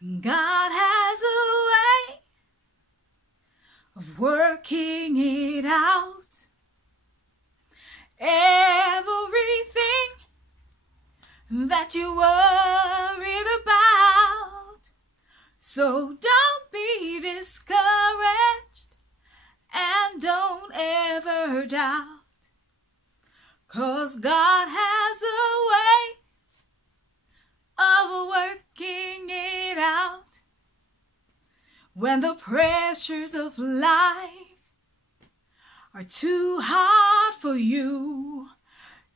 God has a way of working it out. Everything that you worried about. So don't be discouraged and don't ever doubt. 'Cause God has a way of working it out. When the pressures of life are too hard for you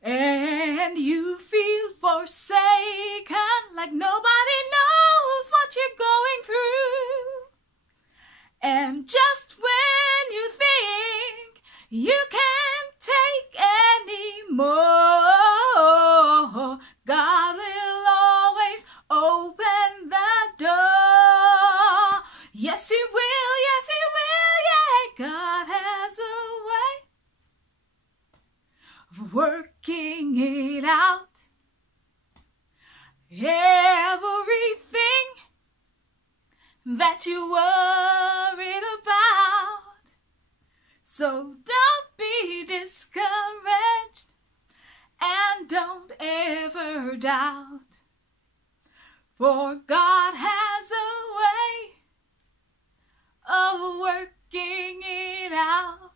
and you feel forsaken, like nobody knows what you're going through, and just when you think you can't take any more, God will always open the door. Yes, He will, yeah. God has a way of working it out. Everything that you worried about. So don't be discouraged and don't ever doubt. For God has a way of working it out.